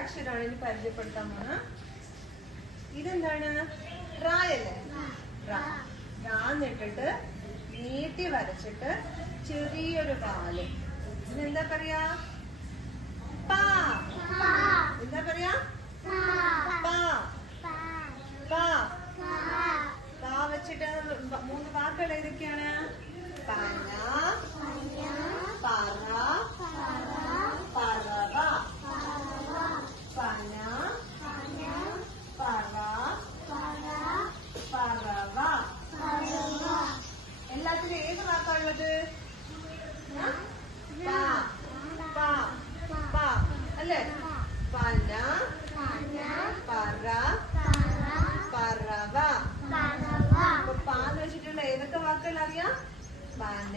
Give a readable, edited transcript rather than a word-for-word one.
അക്ഷരമാണ് ഇനി പരിചയപ്പെടുത്താൻ പോണ. ഇതെന്താണ്? റായല്ലേ? റാന്നിട്ടിട്ട് നീട്ടി വരച്ചിട്ട് ചെറിയൊരു കാല്. ഇതിനെന്താ പറയാ? പാ. എന്താ പറയാ? പാ. പാ. പാ വെച്ചിട്ട് 3 വാക്കുകൾ ഏതൊക്കെയാണ്? പന, പറ, പറവ. പന, പറ, പറവ. എല്ലാത്തിനും ഏത് വാക്കാണുള്ളത്? അല്ലേ? പന, പറ, പറവ. അപ്പൊ പാന്ന് വെച്ചിട്ടുള്ള ഏതൊക്കെ വാക്കുകൾ അറിയാം? പന,